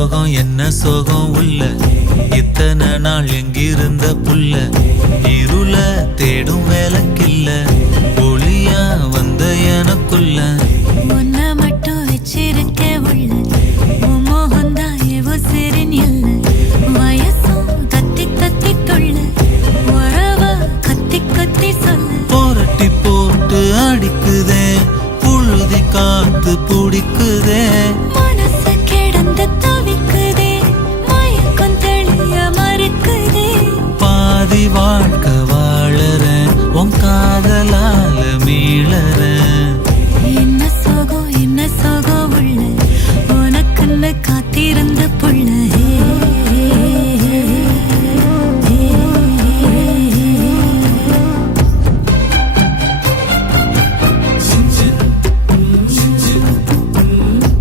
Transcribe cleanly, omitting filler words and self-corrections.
சோகம் என்ன சோகம் உள்ள இத்தனை நாள் எங்கிருந்த புல்ல இருள தேடும் வேலைக்கில்ல ஒளியா வந்த எனக்குள்ள உன்னை மட்டும் வச்சிருக்க உள்ள மோகந்தான் எவோ சிறின் இல்ல வயசும் கத்தி கத்தி கொள்ள உறவ கத்தி கத்தி சொல்ல போரட்டி போட்டு அடிக்குதே புழுதி காத்து பிடிக்கு